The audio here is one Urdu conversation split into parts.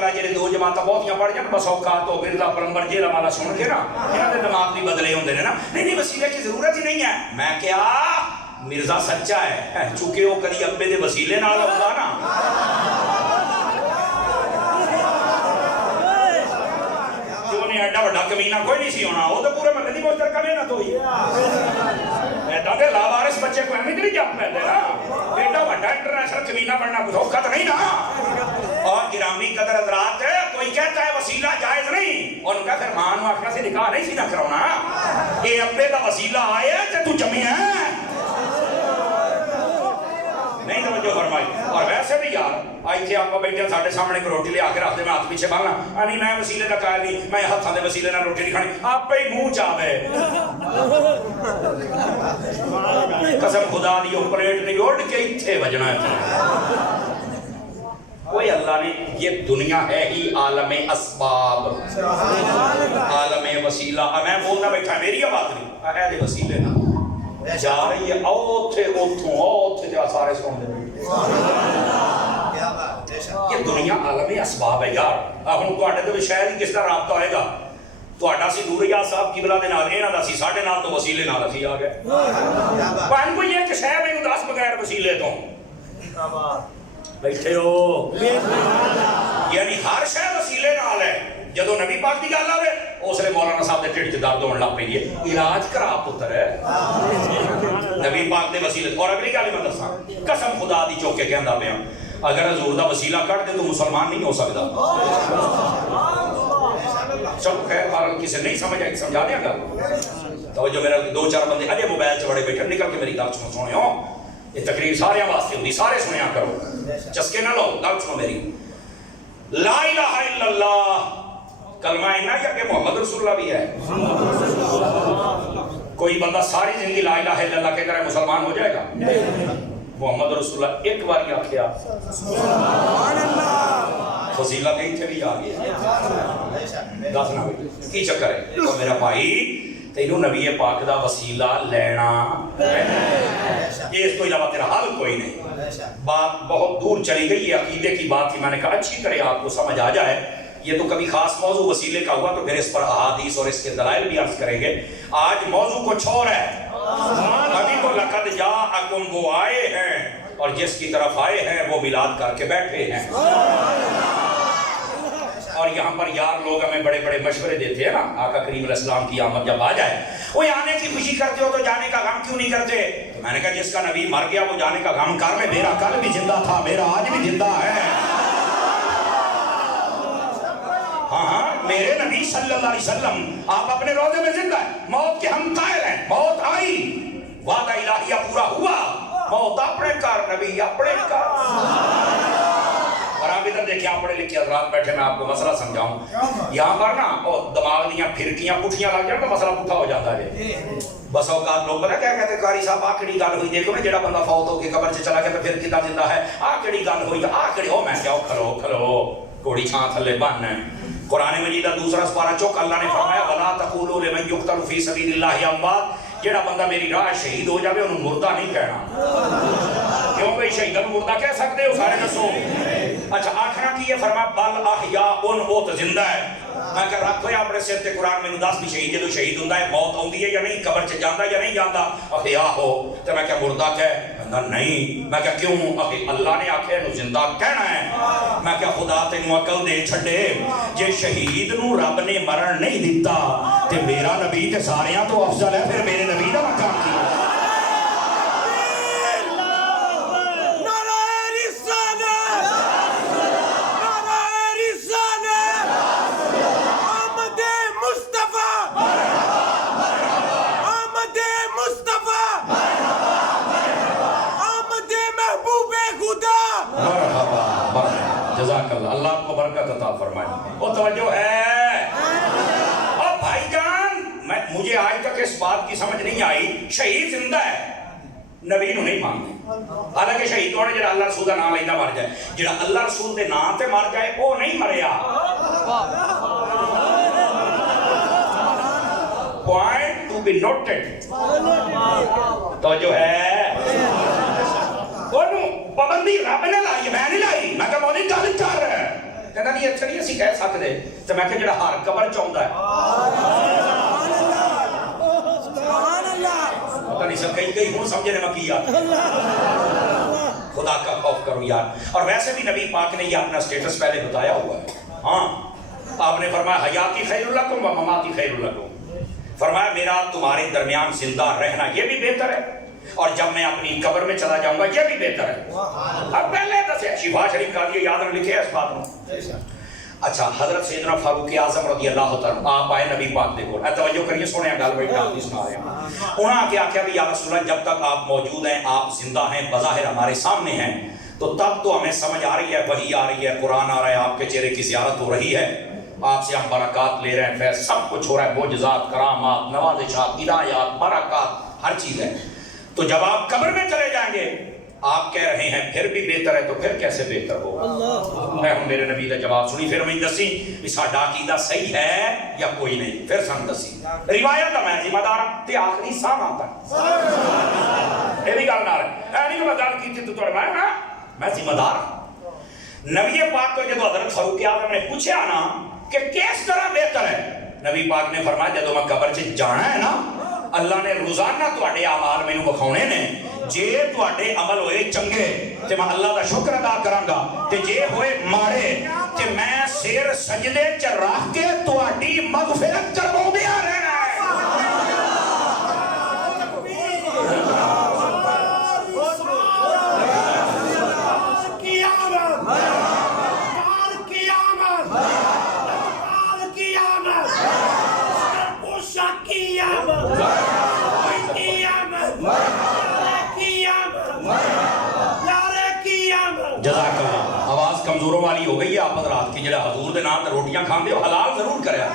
گل ہے جی دو جماعتیں بہتیاں پڑھ جان بس اوقات ہو گئے پلمبر جیلا والا سن کے نا یہاں کے دماغ بھی بدلے ہوتے ہیں نا نہیں وسیلے کی ضرورت ہی نہیں ہے. میں کیا مرزا سچا ہے چونکہ وہ کدی ابے دے وسیلے نال ہوگا نا ایڈا بڑا کمینہ کوئی نہیں سی ہونا وہ تو پورے محلے دی موجر کرے نا تو ہی ایڈا دے لاوارث بچے کو اہمیت نہیں جب پہلے نا ایڈا بڑا انٹرنیشنل کمینہ بننا کوئی دھوکہ تو نہیں نا. اور گرامی قدر حضرات کوئی کہتا ہے وسیلہ جائز نہیں اور ان کا پھر مان واقعہ سے نکاح نہیں سی نہ کراؤنا یہ ابے دا وسیلہ آئے کہ تو جمی ہے نہیں توجہ فرمائی. اور ویسے بھی یار آئی تھے آپ بیٹھے ساڑھے سامنے کو روٹی لے آ کے رکھتے میں ہاتھ پیچھے بھاگنا نہیں میں وسیلے کا قائل نہیں میں ہاتھوں دے وسیلے نہ روٹی نہیں کھانی آپ پہ ہی منہ چاہے قسم خدا دی وہ پلیٹ نہیں اڑ کے اتھے بجنا ہے. کوئی اللہ نے یہ دنیا ہے ہی عالم اسباب عالم وسیلہ. میں بولنا بیٹھا میری بات نہیں اے دے وسیلے نہ جا رہی ہے اوتھے اوتھوں اوتھے جا سارے سن دے یہ دنیا عالم اسباب ہے یار. ہن تواڈے تے شاید کس دا رابطہ ہوئے گا تواڈا سی نوریا صاحب قبلہ دے نال انہاں دا سی ساڈے نال تو وسیلے نال اسی آ گئے پن کوئی ایک شے مینوں دس بغیر وسیلے تو بیٹھے ہو یعنی ہر شے وسیلے نال ہے. جدو نبی پاک دی گل آوے اس لیے مولانا صاحب دے ٹھڈ چ درد ہون لگ پئی ہے علاج کرا پتر ہے نبی پاک دے وسیلے. اور اگلی گل میں دساں قسم خدا دی چوک کے کہندا پیا اگر حضور دا وسیلہ کٹ دے تو مسلمان نہیں ہو سکدا. چلو خیر بہرحال کسی نہیں سمجھ آئی سمجھا دیا گا توجہ میرا دو چار بندے اجے موبائل چ بڑے بیٹھے نکل کے میری گل سنو ہو یہ تقریر سارے واسطے ہوندی سارے سنیا کرو چسکے نہ لو گل سنو میری. لا الہ الا اللہ کلمہ اینا یا کہ محمد رسول اللہ بھی ہے. کوئی بندہ ساری زندگی لا الہ الا اللہ کہہ کر مسلمان ہو جائے گا. محمد رسول اللہ ایک بار ہی آکھیا فضیلہ کہیں تھے بھی آگئے دسنا کی چکر ہے تو میرا بھائی تینوں نبی پاک دا وسیلہ لینا اس کو علاوہ تیرا حل کوئی نہیں. بات بہت دور چلی گئی یہ عقیدے کی بات تھی میں نے کہا اچھی طرح آپ کو سمجھ آ جائے یہ تو کبھی خاص موضوع وسیلے کا ہوا تو پھر اس پر احادیث اور اس کے دلائل بھی عرض کریں گے. آج موضوع کچھ اور ہے. ابھی تو لقد جاءکم وہ آئے ہیں اور جس کی طرف آئے ہیں وہ میلاد کر کے بیٹھے ہیں. اور یہاں پر یار لوگ ہمیں بڑے بڑے مشورے دیتے ہیں نا آقا کریم علیہ السلام کی آمد جب آ جائے وہ آنے کی خوشی کرتے ہو تو جانے کا غم کیوں نہیں کرتے. تو میں نے کہا جس کا نبی مر گیا وہ جانے کا غم کر لے میرا کل بھی زندہ تھا میرا آج بھی زندہ ہے. ہاں میرے نبی صلی اللہ علیہ وسلم آپ اپنے روزے میں زندہ ہیں موت کے ہم قائل ہیں موت آئی وعدہ الہیہ پورا ہوا موت اپنے کار نبی اپنے کار. اور آپ ادھر دیکھیں آپ پڑھے لکھے حضرات بیٹھے میں آپ کو مسئلہ سمجھاؤں یہاں پر نا دماغ دیاں پھرکیاں پٹھیاں لگ جائیں تو مسئلہ پٹھا ہو جاتا ہے. بس اوقات لوگ پتہ کیا کہتے ہیں قاری صاحب آکڑی گل ہوئی دیکھو نا جڑا بندہ فوت ہو کے قبر سے چلا گیا تو پھر کتا زندہ ہے آکڑی گل ہوئی آکڑی ہو میں کیا کھلو کھلو کوڑی چھان تھلے بن. قرآن مجید دوسرا سپارہ چوک اللہ نے فرمایا وَلَا تَقُولُوا لِمَنْ يُقْتَلُ فِي سَبِيلِ اللَّهِ أَمْوَاتٌ جڑا بندہ میری راہ شہید ہو جاوے انہوں مردہ نہیں کہنا. کیوں بھئی شہیدہ کو مردہ کہہ سکتے ہو سارے نسو. اچھا آخرہ کی یہ فرمایا بل احیاء وہ تو زندہ ہے. میں کہا رکھو یا اپنے سر تے قرآن میں دس بھی شہید ہے تو شہید ہوں ہے موت ہوندی ہے یا نہیں قبر چ جاندہ یا نہیں جاندہ احیاء ہو تو میں کہا مردہ کہہ نہیں. میں کہا کیوں اللہ نے آکھے انہوں زندہ کہنا ہے. میں کہا خدا تینوں عقل دے چھڑے جے شہید نو رب نے مرن نہیں دیتا تے میرا نبی تے ساریاں تو افضل ہے پھر میرے نبی دا مقام کی. جزاک اللہ اللہ آپ کو برکت عطا فرمائے. وہ توجہ ہے اور بھائی جان مجھے آج تک اس بات کی سمجھ نہیں آئی شہید زندہ ہے نبی نو نہیں مانتے حالانکہ شہید ہونے جڑا اللہ رسول دا نام لیندہ مر جائے جڑا اللہ رسول دے نام تے مر جائے وہ نہیں مریا. Point to be noted. توجہ ہے پابندی رب نے لائی میں نہیں لائی. میں کہا مولی گل کر کہنا جی اچھا نہیں اسی کہہ سکتے تو میں کہ جڑا ہر قبر چاہتا ہے پتہ نہیں سب کئی ہوں سمجھنے میں کیا خدا کا خوف کرو یار. اور ویسے بھی نبی پاک نے یہ اپنا سٹیٹس پہلے بتایا ہوا ہے. ہاں آپ نے فرمایا حیاتی خیر لکم و مماتی خیر لکم, فرمایا میرا تمہارے درمیان زندہ رہنا یہ بھی بہتر ہے اور جب میں اپنی قبر میں چلا جاؤں گا یہ بھی بہتر ہے. اب پہلے دسے شفا شریف کا یہ یاد لکھے اس بات میں. اچھا حضرت سیدنا فاروق اعظم رضی اللہ تعالیٰ آپ آئے نبی پاک دے کول, توجہ کریے سونے گل بیٹھ کے سنا رہے ہیں. انہوں نے آخیا بھی یا رسول اللہ جب تک آپ موجود ہیں آپ زندہ ہیں بظاہر ہمارے سامنے ہیں تو تب تو ہمیں سمجھ آ رہی ہے وحی آ رہی ہے قرآن آ رہا ہے آپ کے چہرے کی زیارت ہو رہی ہے آپ سے ہم برکات لے رہے ہیں فیض سب کچھ ہو رہا ہے معجزات کرامات نوازشات ہدایات برکات ہر چیز ہے. تو جب آپ قبر میں چلے جائیں گے آپ کہہ رہے ہیں پھر بھی بہتر ہے تو پھر کیسے بہتر ہوگا. میں ہم میرے نبی کا جواب سنی پھر میں دسی بھی ساڈا عقیدہ صحیح ہے یا کوئی نہیں. پھر سن دسی روایت میں ذمہ دار تے آخری سام آتا ہے یہ بھی گل نہ رہے اے نہیں میں گل کی تو تھوڑا میں ذمہ دار. نبی پاک کو جب حضرت فاروق اعظم نے پوچھا نا کہ کس طرح بہتر ہے نبی پاک نے فرمایا جب میں قبر سے جانا ہے نا اللہ نے روزانہ تواڈے اعمال مینوں وکھاؤنے نے جے تواڈے عمل ہوئے چنگے تے میں اللہ دا شکر ادا کراں گا تے جے ہوئے ماڑے تے میں سر سجدے چ رکھ کے تواڈی مغفرت کرواؤندیا رہنا ہے. جزاک اللہ. آواز کمزوروں والی ہو گئی ہے آپ حضرات کی جڑا حضور دے نام تے روٹیاں کھاندے ہو حلال ضرور کریا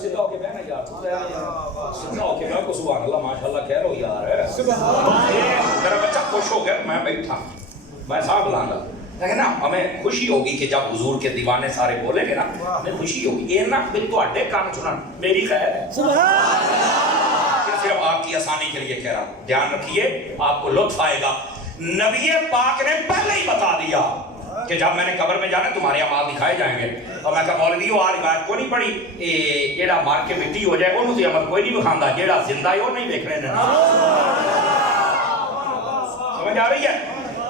سیدھا ہو کے بہنا یار سیدھا ہو کے میں کو سبحان اللہ ماشاءاللہ کہہ رہو یار میرا بچہ خوش ہو گیا میں بیٹھا میں صاحب لانا لیکن نا ہمیں خوشی ہوگی کہ جب حضور کے دیوانے سارے بولیں گے نا ہمیں خوشی ہوگی یہ نا پھر تواڈے کان سنن میری خیر ہے صرف آپ کی آسانی کے لیے کہہ رہا ہوں دھیان رکھیے آپ کو لطف آئے گا. نبی پاک نے پہلے ہی بتا دیا کہ جب میں نے قبر میں جانا تمہارے اعمال دکھائے جائیں گے اور میں کہا مولویو آ روایت کو نہیں پڑھی جیڑا مار کے مٹی ہو جائے انہوں سے عمل کوئی نہیں بکھاندا جیڑا زندہ ہے وہ نہیں دیکھنے دینا. سمجھ آ رہی ہے.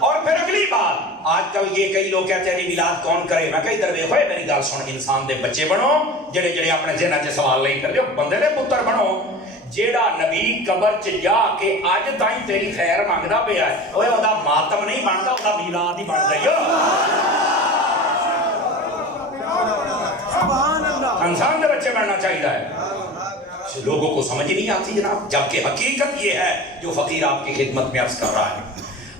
اور پھر اگلی بات آج کل یہ کئی لوگ کہتے ہیں میلاد کون کرے میں کہی درویش ہوئے میری گل سن انسان دے بچے بنو جڑے جڑے اپنے ذہن چ سوال نہیں کر لو بندے دے پتر بنو جیڑا نبی قبر چ جا کے اج تائیں تیری خیر منگدا پیا ہے اوے اوندا ماتم نہیں بندا اوندا میلاد ہی بندا ہے. سبحان اللہ انسان دے بچے بننا چاہیے ہے لوگوں کو سمجھ نہیں آتی جناب جبکہ حقیقت یہ ہے جو فقیر آپ کی خدمت میں عرض کر رہا ہے.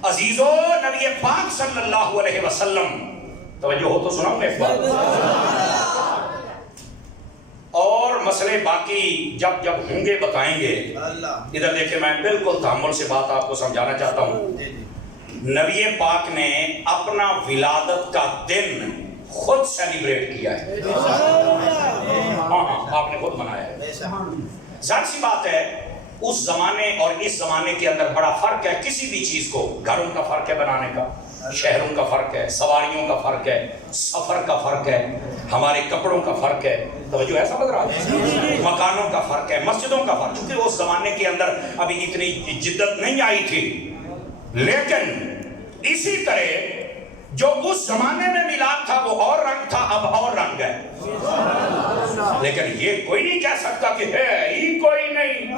عزیزو نبی پاک صلی اللہ علیہ وسلم توجہ ہو تو سناؤں ایک بات اور مسئلے باقی جب جب ہوں گے بتائیں گے. ادھر دیکھیں میں بالکل تحمل سے بات آپ کو سمجھانا چاہتا ہوں. نبی پاک نے اپنا ولادت کا دن خود سیلیبریٹ کیا ہے. ہاں آپ نے خود منایا ہے. ظاہر سی بات ہے اس زمانے اور اس زمانے کے اندر بڑا فرق ہے. کسی بھی چیز کو گھروں کا فرق ہے بنانے کا شہروں کا فرق ہے سواریوں کا فرق ہے سفر کا فرق ہے ہمارے کپڑوں کا فرق ہے توجہ ایسا بدل رہا ہے مکانوں کا فرق ہے مسجدوں کا فرق چونکہ اس زمانے کے اندر ابھی اتنی جدت نہیں آئی تھی. لیکن اسی طرح جو اس زمانے میں میلاد تھا وہ اور رنگ تھا اب اور رنگ ہے. لیکن یہ کوئی نہیں کہہ سکتا کہ ہے ہی کوئی نہیں.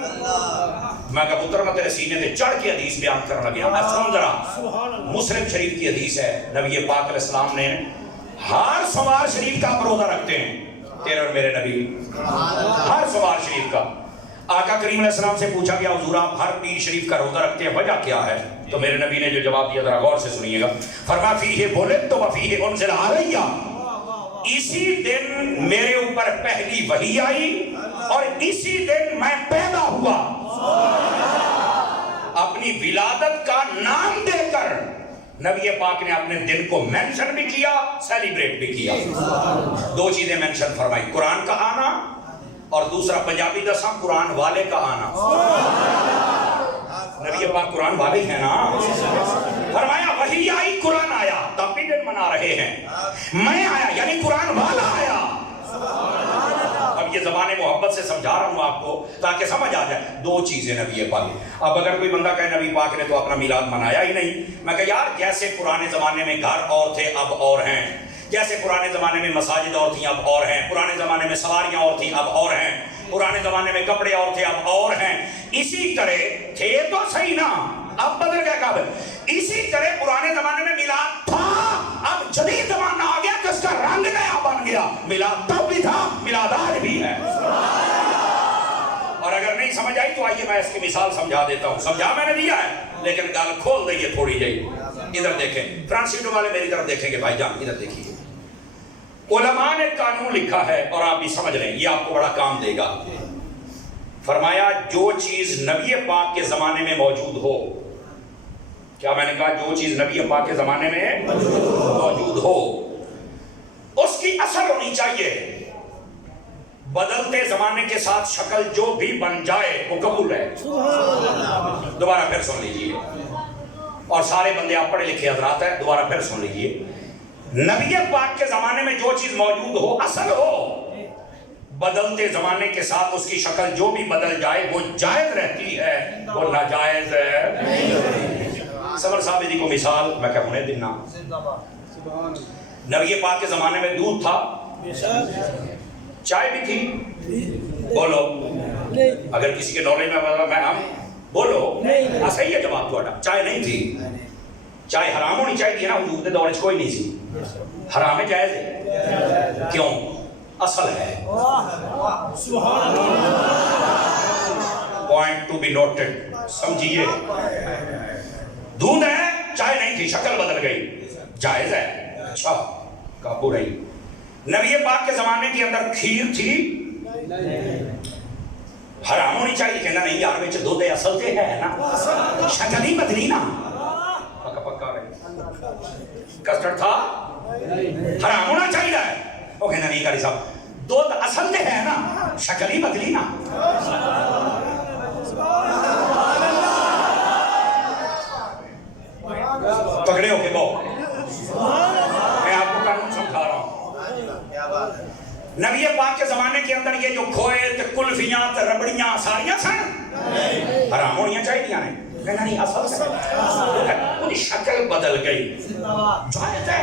میں کہا پتر میں تیرے سینے تے چڑھ کے حدیث بیان کرنے لگا. میں سن ذرا مسلم شریف کی حدیث ہے نبی پاک علیہ السلام نے ہر سوار شریف کا آپ روزہ رکھتے ہیں تیرے اور میرے نبی ہر سوار شریف کا. آقا کریم علیہ السلام سے پوچھا گیا حضور آپ ہر پیر شریف کا روزہ رکھتے ہیں وجہ کیا ہے تو میرے نبی نے جو جواب دیا ذرا غور سے سنیے گا. فرمایا فیہ ولدت وفیہ انزل علیہ اسی دن میرے اوپر پہلی وحی آئی اور اسی دن میں پیدا ہوا. اپنی ولادت کا نام دے کر نبی پاک نے اپنے دن کو مینشن بھی کیا سیلیبریٹ بھی کیا. دو چیزیں مینشن فرمائی قرآن کا آنا اور دوسرا پنجابی دساں قرآن والے کا آنا. نبی پاک قرآن والے ہیں نا. فرمایا وحی آئی قرآن آیا تب بھی دن دن منا رہے ہیں، میں آیا یعنی قرآن والا آیا۔ اب یہ زبان محبت سے سمجھا رہا ہوں آپ کو تاکہ سمجھ آ جائے دو چیزیں نبی پاک۔ اب اگر کوئی بندہ کہے نبی پاک نے تو اپنا میلاد منایا ہی نہیں، میں کہا یار جیسے پرانے زمانے میں گھر اور تھے اب اور ہیں، جیسے پرانے زمانے میں مساجد اور تھیں اب اور ہیں، پرانے زمانے میں سواریاں اور تھیں اب اور ہیں، پرانے زمانے میں کپڑے اور تھے اب اور ہیں، اسی طرح تھے تو صحیح نا، اب بدل گیا کعبہ۔ اسی طرح پرانے زمانے میں میلاد تھا، اب جدید زمانہ آ گیا جس کا رنگ نیا بن گیا۔ میلاد تب بھی تھا، میلاد آج بھی ہے۔ اور اگر نہیں سمجھ آئی تو آئیے میں اس کی مثال سمجھا دیتا ہوں، سمجھا میں نے دیا ہے لیکن گال کھول دئیے تھوڑی جائی۔ ادھر دیکھیں، فرنٹ سیٹوں والے میری طرف دیکھیں گے بھائی جان، ادھر دیکھیے۔ علماء نے قانون لکھا ہے اور آپ بھی سمجھ لیں، یہ آپ کو بڑا کام دے گا۔ فرمایا جو چیز نبی پاک کے زمانے میں موجود ہو، کیا میں نے کہا جو چیز نبی پاک کے زمانے میں موجود ہو اس کی اثر ہونی چاہیے، بدلتے زمانے کے ساتھ شکل جو بھی بن جائے وہ قبول ہے۔ دوبارہ پھر سن لیجئے، اور سارے بندے آپ پڑھے لکھے حضرات ہیں، دوبارہ پھر سن لیجئے۔ نبی پاک کے زمانے میں جو چیز موجود ہو، اصل ہو، بدلتے زمانے کے ساتھ اس کی شکل جو بھی بدل جائے وہ جائز رہتی ہے، وہ ناجائز ہے۔ صبر صاحب دی کو مثال میں کہوں نے دینا، نبی پاک کے زمانے میں دودھ تھا، چائے بھی تھی، بولو اگر کسی کے نالج میں ہم بولو صحیح ہے جواب تھوڑا، چائے نہیں تھی، چائے حرام ہونی چاہیے نا، حضور دے دور کوئی نہیں سی، حرام ہے جائز ہے، کیوں؟ اصل ہے۔ پوائنٹ ٹو بی نوٹڈ، سمجھیے، دودھ ہے، چائے نہیں تھی، شکل بدل گئی، جائز ہے، اچھا قابو رہی۔ نبی پاک کے زمانے کے اندر کھیر تھی، حرام ہونی چاہیے، کہنا نہیں یار میں دودھ اصل سے ہے نا، شکل ہی بدلی نا، پکا پکا رہی، کسٹرڈ تھا، حرام ہونا چاہیے، وہ کہنا نہیں کاری صاحب دودھ اصل سے ہے نا، شکل ہی بدلی نا۔ پکڑے ہو کے بہت، میں آپ کو قانون سمجھا رہا ہوں۔ نبی پاک کے زمانے کے اندر یہ جو کھوئے تے کلفیاں تے ربڑیاں ساریاں سن حرام ہونیاں چاہیے نہیں، کہنا نہیں اصل سے، ان کی شکل بدل گئی، جائز ہے۔